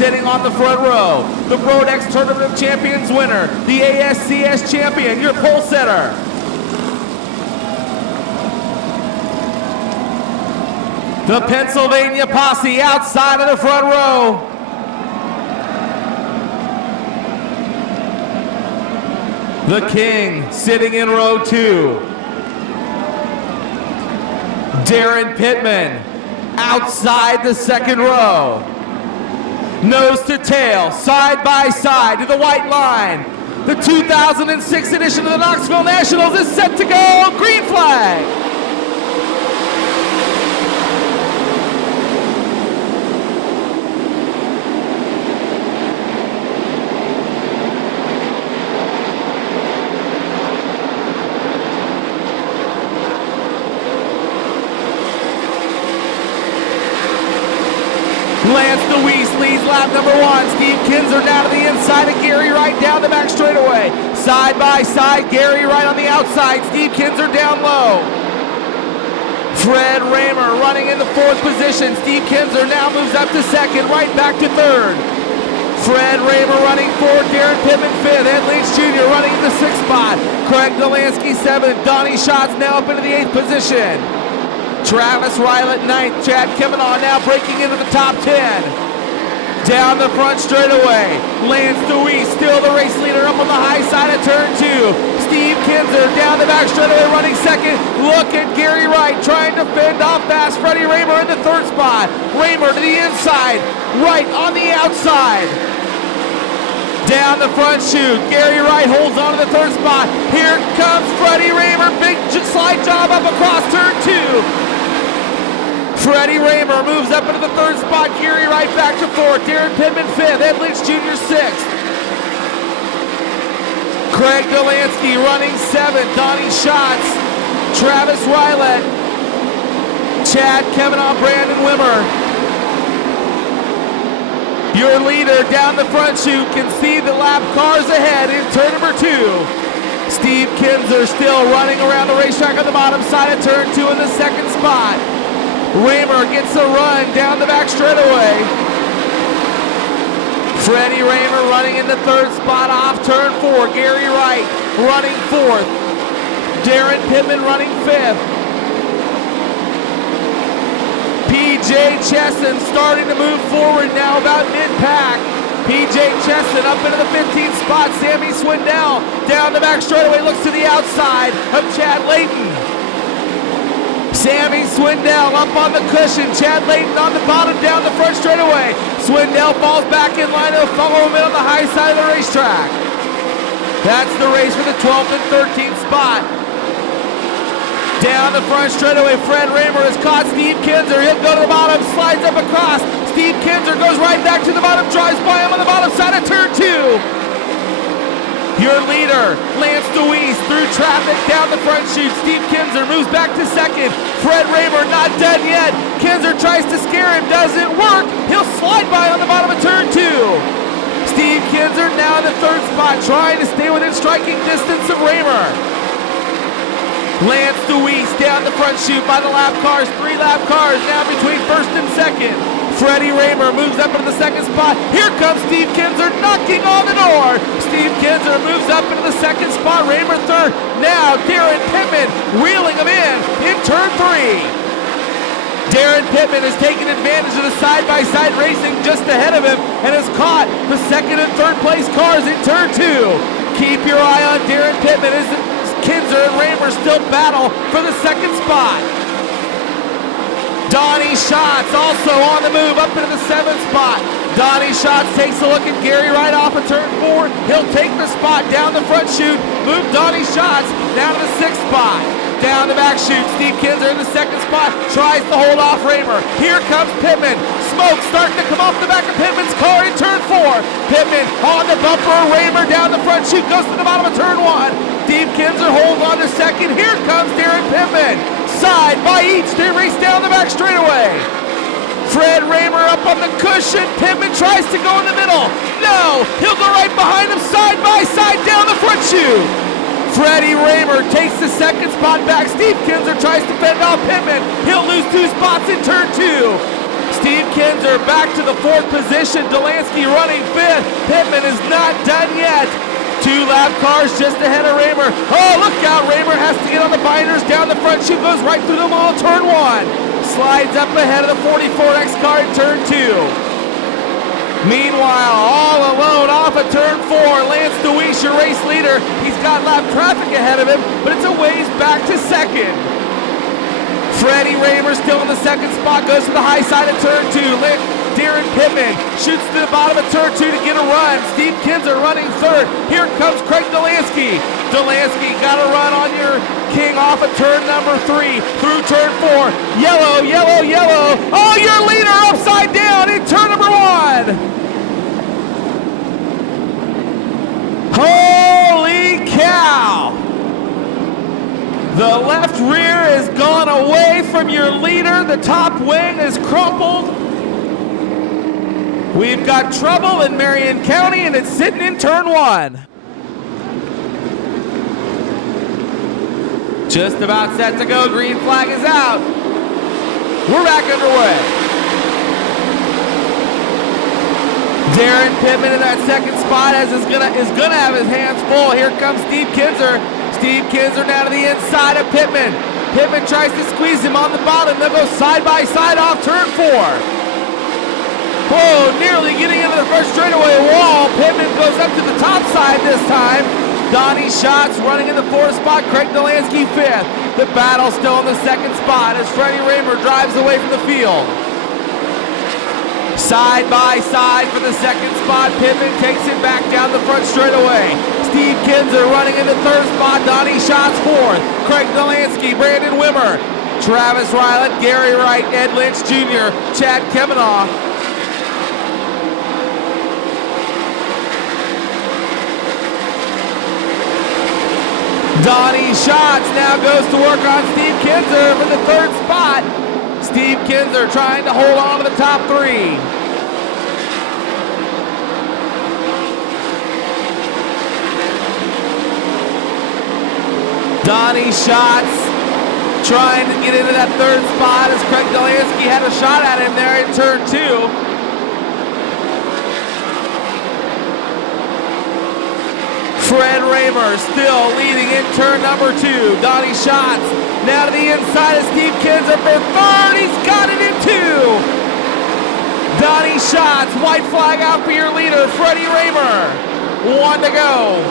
sitting on the front row, the Rodex Tournament of Champions winner, the ASCS champion, your pole setter. The Pennsylvania Posse outside of the front row. The King sitting in row 2. Darren Pittman outside the second row. Nose to tail, side by side to the white line. The 2006 edition of the Knoxville Nationals is set to go. Green flag. Lance DeWeese leads lap number 1. Steve Kinzer down to the inside of Gary Wright down the back straightaway. Side by side, Gary Wright on the outside. Steve Kinzer down low. Fred Rahmer running in the 4th position. Steve Kinzer now moves up to 2nd, right back to 3rd. Fred Rahmer running 4th, Darren Pittman 5th. Ed Leach Jr. running in the 6th spot. Craig Delansky 7th. Donnie Schatz now up into the 8th position. Travis Rylett 9th, Chad Kemenaugh now breaking into the top 10. Down the front straightaway, Lance DeWeese still the race leader up on the high side of turn 2. Steve Kinzer down the back straightaway running 2nd. Look at Gary Wright trying to fend off fast Freddie Rahmer in the 3rd spot. Rahmer to the inside, Wright on the outside. Down the front chute, Gary Wright holds on to the 3rd spot. Here comes Freddie Rahmer, big slide job up across turn 2. Freddie Rahmer moves up into the 3rd spot. Gary Wright back to 4th. Darren Pittman 5th. Ed Lynch Jr. 6th. Craig Delansky running 7th. Donnie Schatz. Travis Rylett. Chad Kemenaugh, Brandon Wimmer. Your leader down the front chute can see the lap cars ahead in turn number 2. Steve Kinzer still running around the racetrack on the bottom side of turn 2 in the 2nd spot. Rahmer gets a run down the back straightaway. Freddie Rahmer running in the 3rd spot off turn 4. Gary Wright running 4th. Darren Pittman running 5th. PJ Chesson starting to move forward now about mid-pack. PJ Chesson up into the 15th spot. Sammy Swindell down the back straightaway looks to the outside of Chad Layton. Sammy Swindell up on the cushion. Chad Layton on the bottom down the front straightaway. Swindell falls back in line to follow him in on the high side of the racetrack. That's the race for the 12th and 13th spot. Down the front straightaway, Fred Rahmer has caught Steve Kinzer. He'll go to the bottom, slides up across. Steve Kinzer goes right back to the bottom, drives by him on the bottom side of turn 2. Your leader, Lance DeWeese, through traffic down the front chute. Steve Kinzer moves back to 2nd. Fred Rahmer not done yet. Kinzer tries to scare him, doesn't work. He'll slide by on the bottom of turn 2. Steve Kinzer now in the 3rd spot, trying to stay within striking distance of Rahmer. Lance DeWeese down the front chute by the lap cars. 3 lap cars now between 1st and 2nd. Freddie Rahmer moves up into the 2nd spot. Here comes Steve Kinzer knocking on the door. Steve Kinzer moves up into the 2nd spot. Rahmer 3rd. Now Darren Pittman reeling him in turn 3. Darren Pittman has taken advantage of the side-by-side racing just ahead of him and has caught the 2nd and 3rd place cars in turn 2. Keep your eye on Darren Pittman as Kinzer and Rahmer still battle for the 2nd spot. Donnie Schatz also on the move up into the 7th spot. Donnie Schatz takes a look at Gary Wright off of turn 4. He'll take the spot down the front chute. Move Donnie Schatz down to the 6th spot. Down the back chute, Steve Kinzer in the 2nd spot. Tries to hold off Rahmer. Here comes Pittman. Smoke starting to come off the back of Pittman's car in turn 4. Pittman on the bumper. Rahmer down the front chute. Goes to the bottom of turn 1. Steve Kinzer holds on to 2nd. Here comes Darren Pittman. Side by each, they race down the back straightaway. Fred Rahmer up on the cushion. Pittman tries to go in the middle. No, he'll go right behind him, side by side down the front chute. Freddie Rahmer takes the 2nd spot back. Steve Kinzer tries to fend off Pittman. He'll lose 2 spots in turn 2. Steve Kinzer back to the 4th position. Delansky running 5th. Pittman is not done yet. 2 lap cars just ahead of Rahmer. Oh, look out. Rahmer has to get on the binders. Down the front chute, goes right through the middle of turn 1. Slides up ahead of the 44X car in turn 2. Meanwhile, all alone off of turn 4, Lance DeWeese, your race leader. He's got lap traffic ahead of him, but it's a ways back to 2nd. Freddie Rahmer still in the 2nd spot, goes to the high side of turn 2. Darren Pittman shoots to the bottom of turn 2 to get a run. Steve Kinzer running 3rd. Here comes Craig Delansky. Delansky got a run on your king off of turn number 3 through turn 4. Yellow, yellow, yellow. Oh, your leader upside down in turn number 1. Holy cow! The left rear has gone away from your leader. The top wing is crumpled. We've got trouble in Marion County, and it's sitting in turn 1. Just about set to go. Green flag is out. We're back underway. Darren Pittman in that 2nd spot is gonna have his hands full. Here comes Steve Kinzer. Steve Kinzer now to the inside of Pittman. Pittman tries to squeeze him on the bottom. They'll go side by side off turn 4. Whoa, nearly getting into the first straightaway wall. Pittman goes up to the top side this time. Donnie Schatz running in the 4th spot. Craig Delansky 5th. The battle still in the 2nd spot as Freddie Rahmer drives away from the field. Side by side for the 2nd spot. Pittman takes it back down the front straightaway. Steve Kinzer running in the 3rd spot. Donnie Schatz 4th. Craig Delansky, Brandon Wimmer, Travis Rylett, Gary Wright, Ed Lynch Jr., Chad Kemenoff. Donnie Schatz now goes to work on Steve Kinzer for the 3rd spot. Steve Kinzer trying to hold on to the top 3. Donnie Schatz trying to get into that 3rd spot as Craig Delansky had a shot at him there in turn 2. Fred Rahmer still leading in turn number 2. Donnie Schatz now to the inside of Steve Kinzer for 3rd. He's got it in 2. Donnie Schatz, white flag out for your leader, Freddie Rahmer. 1 to go.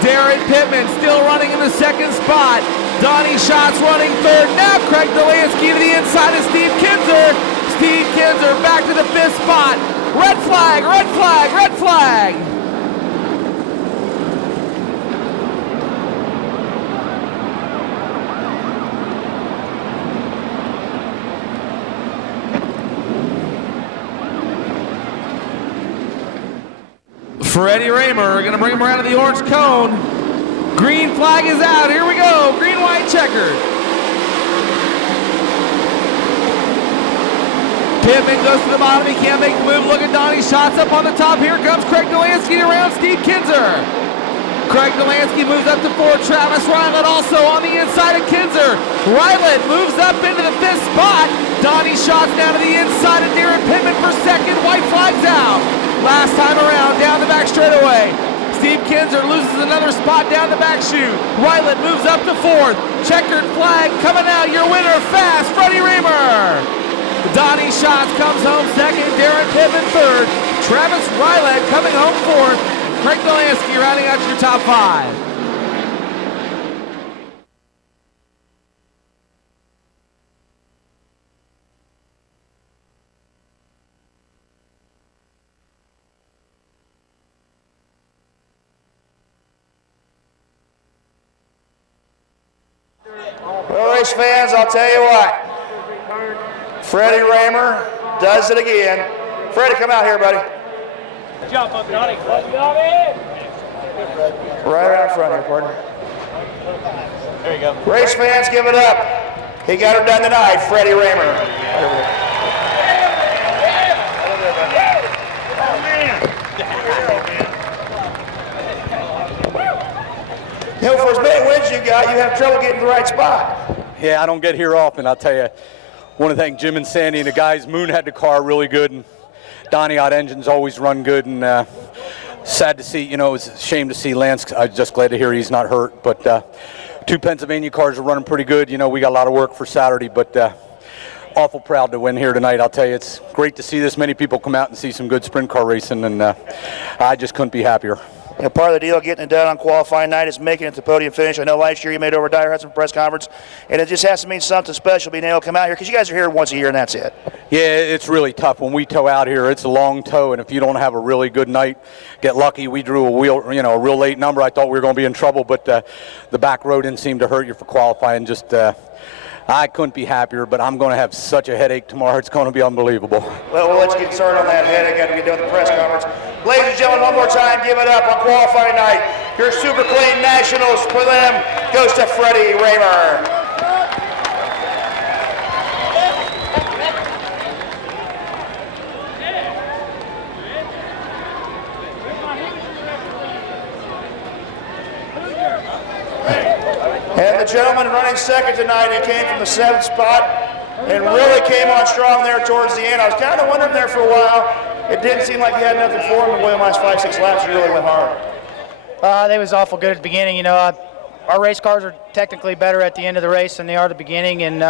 Darren Pittman still running in the 2nd spot. Donnie Schatz running 3rd. Now Craig Delansky to the inside of Steve Kinzer. Steve Kinzer back to the 5th spot. Red flag, red flag, red flag. Freddie Rahmer going to bring him around to the orange cone. Green flag is out. Here we go. Green-white-checkered. Pittman goes to the bottom. He can't make the move. Look at Donnie Schatz up on the top. Here comes Craig Delansky around Steve Kinzer. Craig Delansky moves up to 4. Travis Rylett also on the inside of Kinzer. Rylett moves up into the 5th spot. Donnie Schatz down to the inside of Darren Pittman for 2nd. White flag's out. Last time around, down the back straightaway. Steve Kinzer loses another spot down the back chute. Rylett moves up to 4th. Checkered flag coming out. Your winner fast, Freddie Rahmer. Donnie Schatz comes home 2nd. Darren Pittman 3rd. Travis Rylett coming home 4th. Craig Delansky rounding out your top 5. Well, race fans, I'll tell you what. Freddie Rahmer does it again. Freddie, come out here, buddy. Jump up, Donnie. Right around front here, partner. There you go. Race fans, give it up. He got her done tonight, Freddie Rahmer. You know, for as many wins you got, you have trouble getting to the right spot. Yeah, I don't get here often, I'll tell you. want to thank Jim and Sandy and the guys. Moon had the car really good, and Donnie Out Engines always run good. And sad to see, you know, it was a shame to see Lance. I'm just glad to hear he's not hurt. But 2 Pennsylvania cars are running pretty good. You know, we got a lot of work for Saturday, but awful proud to win here tonight. I'll tell you, it's great to see this many people come out and see some good sprint car racing, and I just couldn't be happier. You know, part of the deal getting it done on qualifying night is making it to the podium finish. I know last year you made over Dyer Hudson press conference, and it just has to mean something special being able to come out here, because you guys are here once a year and that's it. Yeah, it's really tough. When we tow out here, it's a long tow, and if you don't have a really good night, get lucky. We drew a real late number. I thought we were going to be in trouble, but the back row didn't seem to hurt you for qualifying. Just I couldn't be happier, but I'm going to have such a headache tomorrow. It's going to be unbelievable. Well, we'll let you get started on that headache after we get done with the press conference. Ladies and gentlemen, one more time, give it up on qualifying night. Your Super Clean Nationals for them goes to Freddie Rahmer. And the gentleman running second tonight, he came from the 7th spot and really came on strong there towards the end. I was kind of wondering there for a while. It didn't seem like he had nothing for him, but boy, in the last 5-6 laps, he really went hard. They was awful good at the beginning. You know, our race cars are technically better at the end of the race than they are at the beginning, and